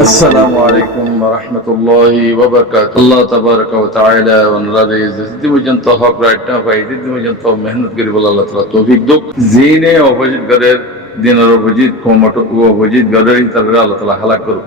السلام عليكم ورحمة الله وبركاته الله تبارك وتعالى ونرى زدي مجنت حق رايتنا فايدة زدي مجنت مهنت قريب الله تعالى توفيق دوك زينة وفجد قدر দিনের অভিজিৎ কমট অভিজিৎ গদরি তারপরে আল্লাহ তাআলা হালাক করুক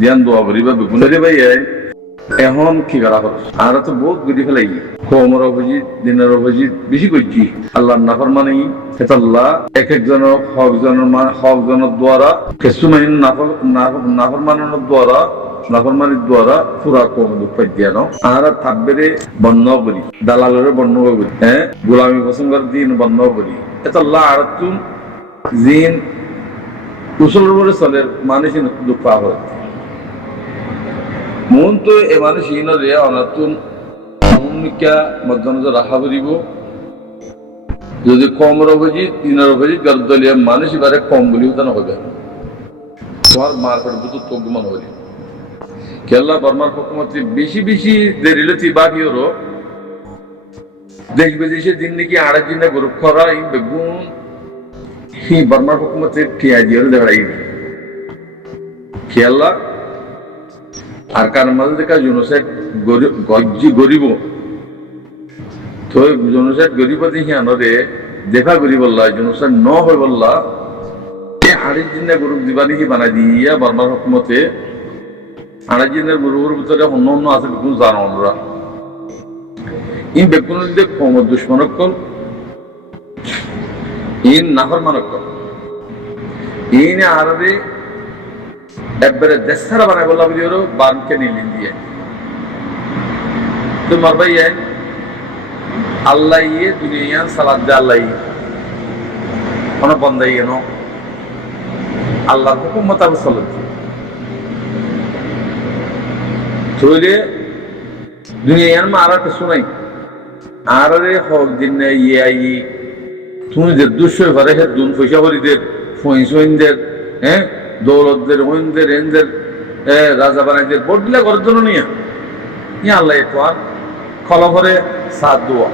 ধ্যান দোয়া করিবা বেগুনারে ভাই এখন কি করা হল আর তো বহুত গুদি ফেলাই কমর অভিজিৎ দিনের অভিজিৎ বেশি করছি আল্লাহর নাফরমানি এটা আল্লাহ এক একজনের হক জনের দ্বারা কিছু মাইন নাফরমানের দ্বারা নাফরমানির দ্বারা পুরা কম দুঃখ দিয়া ন আর থাকবে বন্ধ করি দালালের বন্ধ করি গোলামি পছন্দের দিন বন্ধ করি এটা আল্লাহ আর তুম জিন কুশলের উপরে চলে মানুষ দুঃখ হয় মন তো এ মানুষ ইনরে অনাতুন ভূমিকা মধ্যে রাখা করিব যদি কমর অভিজিৎ দিনের অভিজিৎ গর্দলিয়া মানুষ এবারে কম বলিও তা হবে তোমার মারফত দুটো তোক মনে হলি কেল্লা বর্মার পক্ষমন্ত্রী বেশি বেশি দেরিলে বাকি হলো দেখবে যে সে দিন নাকি আড়াই দিনে গ্রুপ করা এই বেগুন হি বর্মার পক্ষমন্ত্রী টিয়া দিয়ে দেখাই খেয়াল্লা আর কার মাঝে দেখা জনসাইড গরিব তো জনসাইড গরিব দেখি আনরে দেখা গরিব জনসাইড ন হয়ে বললা আড়াই দিনে গ্রুপ দিবা দেখি বানাই দিয়া বর্মার পক্ষমতে আড়াই দিনের গ্রুপের ভিতরে অন্য অন্য আছে বেগুন জানো আমরা ই বেগুন কম দুশ্মনক কল ইন নাফর মানক ইনে আরবে একবারে দেশারা বানাই বললা বলি ওর বানকে নিলিন দিয়ে তো মারবাই আল্লাহ ইয়ে দুনিয়া সালাদ দে আল্লাহ কোনো বন্দাই এনো আল্লাহর হুকুম মোতাবেক চলে চলে দুনিয়ার মা আর কিছু নাই আর হক দিন ইয়ে আই তুমি যে দুশো ঘরে হে দুন পয়সা করিদের ফইনদের দৌলতদের ওইনদের এনদের রাজা বানাইদের বদলা করার জন্য নিয়ে আল্লাহ তোমার খলা ভরে সাথ দেওয়া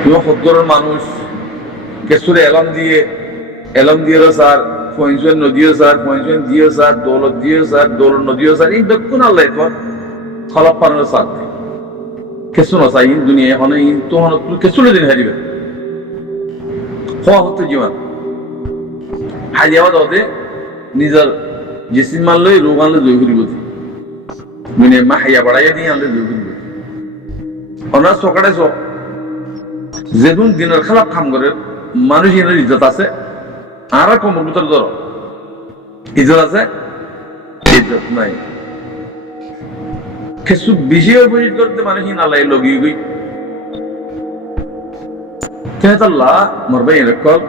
তুমি সত্তরের মানুষ কেসুরে এলাম দিয়ে স্যার ফইনসেন নদীও স্যার ফইনসেন দিও স্যার দৌলত দিও স্যার দৌলত নদীও স্যার এই দেখুন আল্লাহ তোমার খলা পানোর সাথ দেয় কেসু নসাই দুনিয়া এখন তোমার কেসুরে দিন হারিবে হওয়া হতো জীবন হাজিয়াবাদ হতে নিজের জেসিন মানলে রোগ আনলে জয় করিব মানে মা হাইয়া বাড়াইয়া দিয়ে আনলে জয় করিব ওনার সকালে যেদিন দিনের খারাপ কাম করে মানুষ এনের ইজ্জত আছে আর কমর ভিতর ধর ইজ্জত আছে ইজ্জত নাই কিছু বেশি অপোজিট করতে মানুষ আল্লাহ লগিয়ে গই আল্লাহ মরবাই এরকম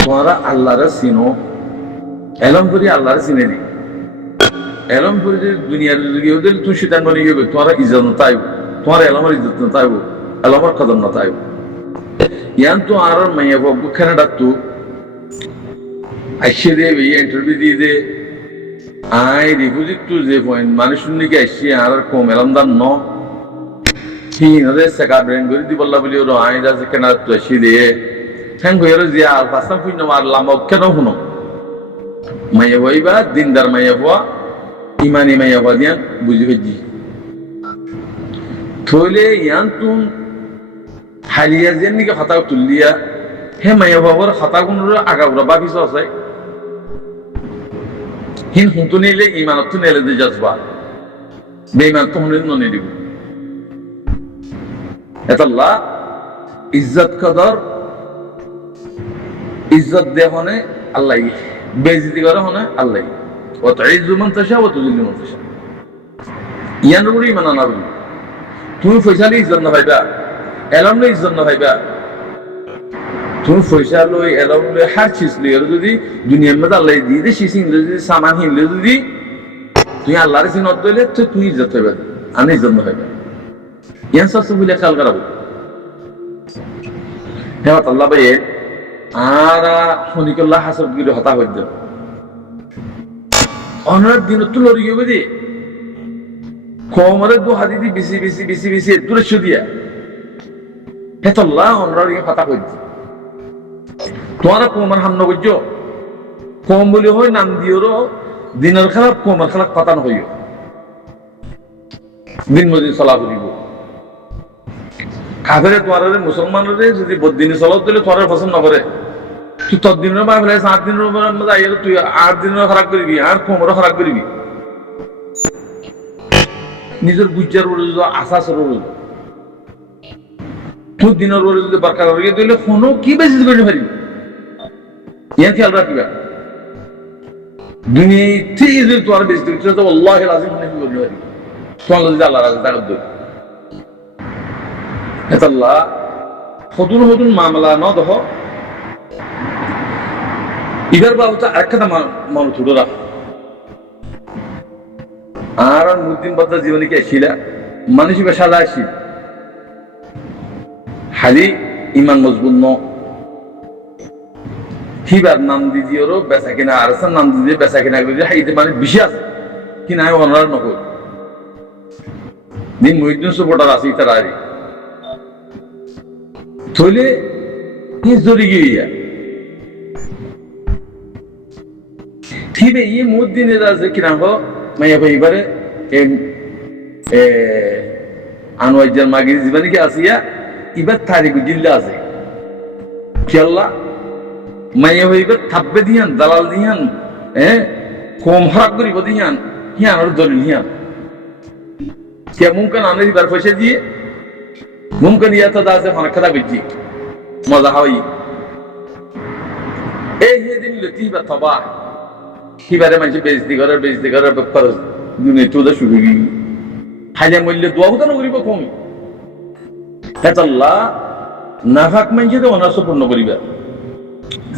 তোমারা আল্লাহর চিনো এলম করি আল্লাহর চিনে নি এলম করে যে দুনিয়ার ওদের তুই শীতান বনে গিয়ে তোমার ইজ্জত নতাইব তোমার এলমের ইজ্জত নতাইব এলমের কদর নতাইব ইয়ান তো আর মাইয়া বাবু খানা তু আসছে দে ইন্টারভিউ দিয়ে দে আই রিপুজিট টু যে পয়েন্ট মানুষ নাকি আসছে আর কম এলম দাম ন হিনরে সেকা ব্রেন করে দি বললা বলি ওর আই যা কেনা তো আসি দিয়ে হ্যাঁ গেল যে আর পাঁচটা পুণ্য মারলাম কেন শুনো মাইয়া বইবা দিনদার মাইয়া হওয়া ইমানি মাইয়া হওয়া দিয়া বুঝি ফেজি থইলে ইয়ান তুম হালিয়া যেন নাকি খাতা তুলিয়া হে মাইয়া বাবার খাতা কোন আগাগুড়া বা পিছু আছে হিন হুঁতো নিলে ইমানত তো নেলে দিয়ে যাচ্বা বেইমান তো হুন ননে দিব এতাল্লাহ ইজ্জত কদর ইজ্জত দেহ হনে আল্লাহ বেইজ্জতি করে হনে আল্লাহ ও তাইজু মান তাশা ও তুজিল্লু মান তাশা ইয়ান রুড়ি ইমান না বলি তুমি ফয়সালি ইজ্জত না পাইবা এলম লই ইজ্জত না পাইবা তুমি পয়সা লই এলম লই হার চিজ লই আর যদি দুনিয়ার মধ্যে আল্লাহ দিয়ে দে সিসিং যদি সামান হিনলে যদি তুই আল্লাহর সিনত দইলে তো তুই ইজ্জত পাইবা আমি ইজ্জত না পাইবা ইয়ান সব বলে খেয়াল করাবো হ্যাঁ আল্লাহ ভাই আর শনিকল্লা হাসব গিয়ে হতা হয়ে যাবে অনার দিন তো লড়ি গিয়ে বুঝি কমরে দু হাতি দি বেশি বেশি বেশি বেশি দূরস্য দিয়া হেতল্লাহ অনার হতা হয়ে যাবে তোমার কমার হামনা করছো কম বলে হয় নাম দিও দিনের খারাপ কোমর খারাপ কথা নহইও দিন মদিন চলা করিব কাফেরে তোমার মুসলমানের যদি বদিনে চলত দিলে তোমার পছন্দ নকরে তুই তোর দিনের বা ফেলে 7 দিনের যাই তুই 8 দিনের খারাপ করবি আর কোমরও খারাপ করবি নিজের গুজ্জার বলে যদি আশাসের বলে তুই দিনের বলে যদি বারকার করিয়ে দিলে ফোনও কি বেশি করে পারিবি ইয়ান খেয়াল রাখবা দুনিয়া ঠিক যদি তোমার বেশি দিচ্ছে তো আল্লাহ রাজি মনে করতে পারি তোমার যদি আল্লাহ রাজি তাকাত দেবে আল্লাহ হদুন হদুন মামলা ন দেখ ইধার বাবুটা আরেকটা মানুষ ছুটো রাখ আর মুদ্দিন বাদ্দার জীবনে কি আসিলা মানুষ বেশালা আসি খালি ইমান মজবুত ন হিবার নাম দিদিওরও বেচা কিনা আর নাম দিদি বেচা কিনা করে হাইতে মানে বিশ্বাস কিনা অনার নকল দিন মহিউদ্দিন সুপোর্টার আছে তার আরে থইলে জড়ি গিয়া ঠিক এই মুদ্দিনের আছে কিনা হো মাইয়া এবারে আনোয়ার মাগির জীবনে কি আসিয়া এবার তারিখ জিল্লা আছে খেয়াল্লা মাইয়া এবার থাকবে দিয়ান দালাল দিয়ান কম হরাক করিব দিয়ান হিয়ান আর দলিল হিয়ান কে মুমকান আনে দিবার পয়সা দিয়ে মুমকান ইয়া তো আছে অনেক খাতা বেজি মজা হয় এই দিন লতিবা তবা কিবারে মানুষ বেজতি করে ব্যাপার দুনিয়া তো শুরু গিয়ে হাইলে মূল্য দোয়া হতো না করিব কম আল্লাহ নাফাক মানুষে তো অনার্স পূর্ণ করিবা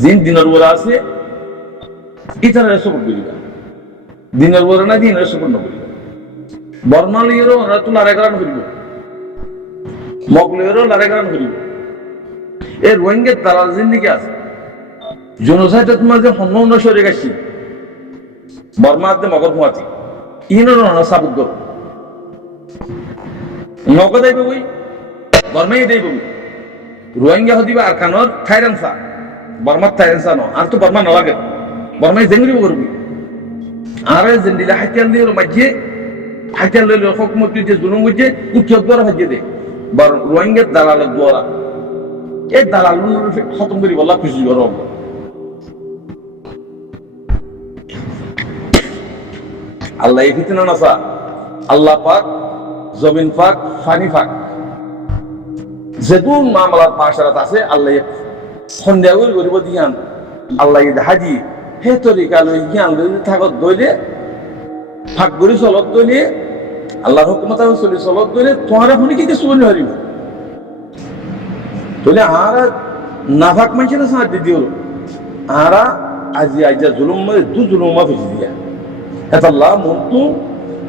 জিন দিনের ওরা আছে ইতারা সপোর্ট করিবা দিনের ওরা না দিনের পূর্ণ করিবা বর্ণালীয়রও ওরা তো লারেগান করিব মগলীয়রও লারেগান করিব এই রোহিঙ্গার দালাল জিন্দিগি আছে জনসাইটা তোমার যে হন্য সরে গেছি বর্মাতে মগর ফুয়াতি ইনোর না সাবুত গর নগদ আইবে বই বর্মাই দেই বই রোহিঙ্গা হদিবা আর কানর থাইরানসা বর্মার থাইরানসা ন আর তো বর্মা নলাগে বর্মাই জেঙ্গরি করবি আর জেন্ডিলা হাতিয়াল দিয়ে মাঝে হাতিয়াল লইল হকমত যে জুলুম হইছে ইকিয়ত দ্বারা হাজিয়ে দে বর রোহিঙ্গার দালালের দ্বারা এই দালাল খতম করি বলা খুশি করো আল্লাহ এই ফিতনা নাসা আল্লাহ পাক জমিন পাক ফানি পাক যেদুন মামলার পাশারাত আছে আল্লাহ সন্ধ্যা করে করিব দিয়ান আল্লাহ হাজি হে তরিকা লই জ্ঞান লই থাকত দইলে ফাঁক করে চলত দইলে আল্লাহর হুকুমত চলি চলত দইলে তোমার শুনি কি কিছু বলি হারিব তাহলে আর নাফাক মানুষের সাহায্য দিও আরা আজি আইজা জুলুম দু জুলুম ফেসি দিয়া আল্লাহ মন্তু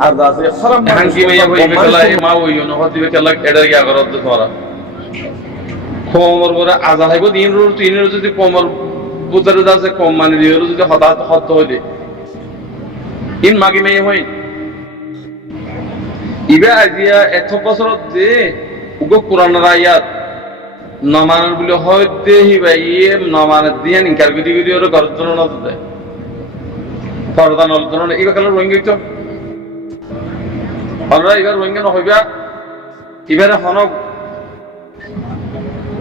আর দাসে খারাপ হাঙ্কি মাইয়া কই বেলা মা ওইও ন হতিবে কেলা এডা গিয়া করত তোরা কোমর বড় আজা হইব দিন রোজ তিন রোজ যদি কোমর বুতরে দাসে কম মানে দিও যদি হঠাৎ হত হইলে ইন মাগি মাইয়া হই ইবা আজিয়া এত বছর যে উগো কোরআনের আয়াত নমানের বলে হইতে হিবাইয়ে নমানের দিয়ে ইনকার গদি গদি ওর ঘর জন্য না দেয় পর্দা নল জন্য ইবা কালো রোহিঙ্গা তো আমরা এবার রোহিঙ্গা নহইবা এবারে হনক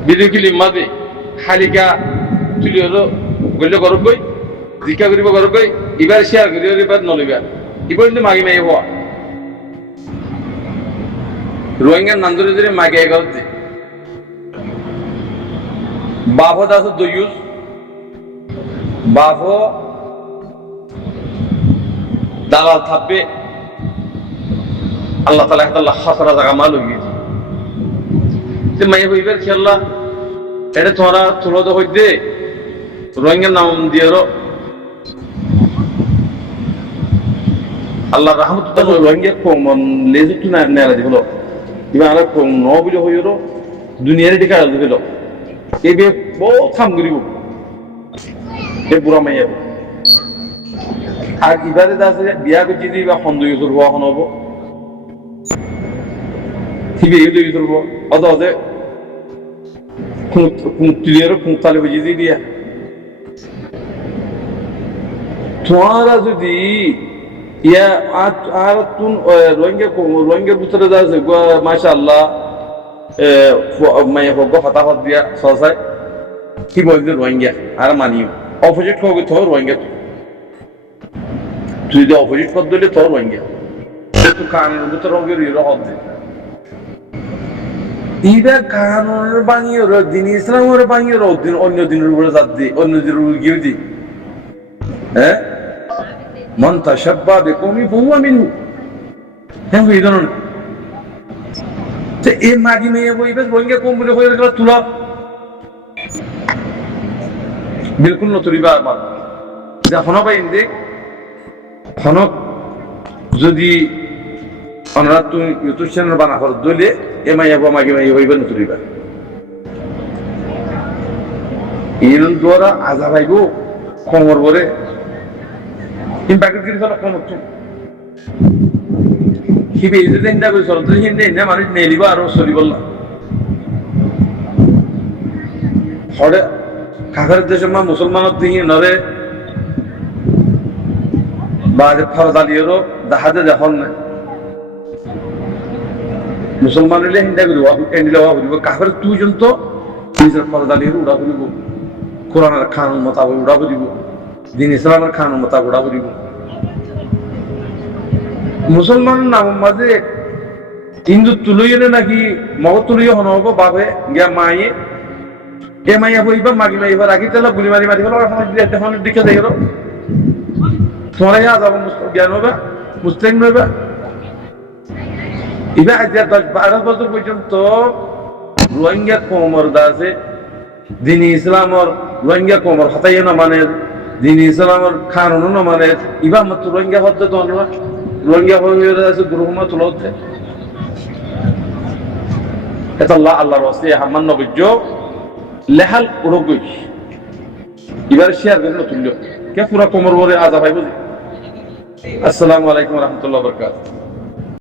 বিদেকিলি মাদে খালিকা তুলি হলো গলে গরব গই জিকা করিব গরব গই এবার শেয়ার করিও এবার নলিবা ইবা কিন্তু মাগি মাই হওয়া রোহিঙ্গার নান্দরে ধরে মাগে করতে বাফো দাস দয়ুস বাফো দালাল থাকবে আল্লাহ তাআলা একটা খাসরা জায়গা মাল হয়ে গেছে যে মাই হইবার খেয়াল্লা এটা তোরা তুলো তো হইতে রোহিঙ্গার নাম দিয়েরো আল্লাহ রহমত রোহিঙ্গা কমন লেজে কি না নেলা দিল ইবা আর কম নবিল হইরো দুনিয়ার দিকে আল দিল এই বে বহুত কাম করিব এ বুড়া মাইয়া আর ইবারে দাসে বিয়া করছি দিবা সন্দেহ করব এখন হবো ঠিক এই তৈরি করবো অত অতে ক্লিয়ার তালে বুঝিয়ে দিয়ে দিয়া তোমারা যদি ইয়া আর তুন রোহিঙ্গা ভিতরে যাচ্ছে মাশাআল্লাহ মায়ে হগো হতাহত দিয়া সসাই কি বলছে রোহিঙ্গা আর মানিও অপোজিট হবে তো রোহিঙ্গা তুই যদি অপোজিট কর দিলে তো রোহিঙ্গা তো কানুনের ভিতরে হবে রহত দে ইদা কানুনের বানিয়ে দিন ইসলামের বানিয়ে দিন অন্য দিনের উপরে জাত দি অন্য দিনের উপরে গিয়ে দি হ্যাঁ মান তাশাব্বা বিকওমি ফাহুয়া মিনহু হ্যাঁ এই ধরনের যে এই মাগি মেয়ে বইবে রোহিঙ্গা কম বলে হয়ে গেল তুলা বিলকুল নতুরিবা আমার যে হনক ইন্দিক হনক যদি অনারা তুমি ইউটিউব চ্যানেল বানা কর দলে এ মাইয়া মাগি মাইয়া হইবে নতুরিবা এর দ্বারা আজাব আইব কোমর বলে ইম্প্যাক্ট করে কোন হচ্ছে হিবে যদি ইন্দা কই সরত হিন্দে ইন্দা মানে নেলিবা আর সরি বললা হড়ে কাফের দেশে মা মুসলমানের দিকে নরে বাজে ফরজ আলিয়েরও দাহাদে দেখুন না মুসলমান হইলে হিন্দা করি এন্ডিলে হওয়া করিব কাফের তুই জন্ত নিজের ফরজ আলিয়ের উড়া করিব কোরআনের কানুন মোতাবেক উড়া করিব দিন ইসলামের কানুন মোতাবেক উড়া করিব মুসলমান নাম মাঝে হিন্দু তুলইলে নাকি মগত তুলিও হন হবো বাবে গিয়া মায়ে এ মাইয়া হইবা মাগি মাইবা রাখি তেলা গুলি মারি মারি হলো এখন দিকে দেখো তোমার ইয়া যাব জ্ঞান হবে মুসলিম হবে ইবা আজ 10-12 বছর পর্যন্ত রোহিঙ্গা কোমর দাসে দিন ইসলামর রোহিঙ্গা কোমর হতাইয়া না মানে দিন ইসলামর কানুন না মানে ইবা মত রোহিঙ্গা হতে তো না রোহিঙ্গা হয়ে আছে গ্রহমা তুলতে এটা আল্লাহর ওয়াসি হামান নবজ্জ লেহাল রোগই এবার শেয়ার করে তুলল কে পুরা কোমর বলে আজাব হয় বুঝি আসসালামু আলাইকুম ওয়া রাহমাতুল্লাহি ওয়া বারাকাতুহু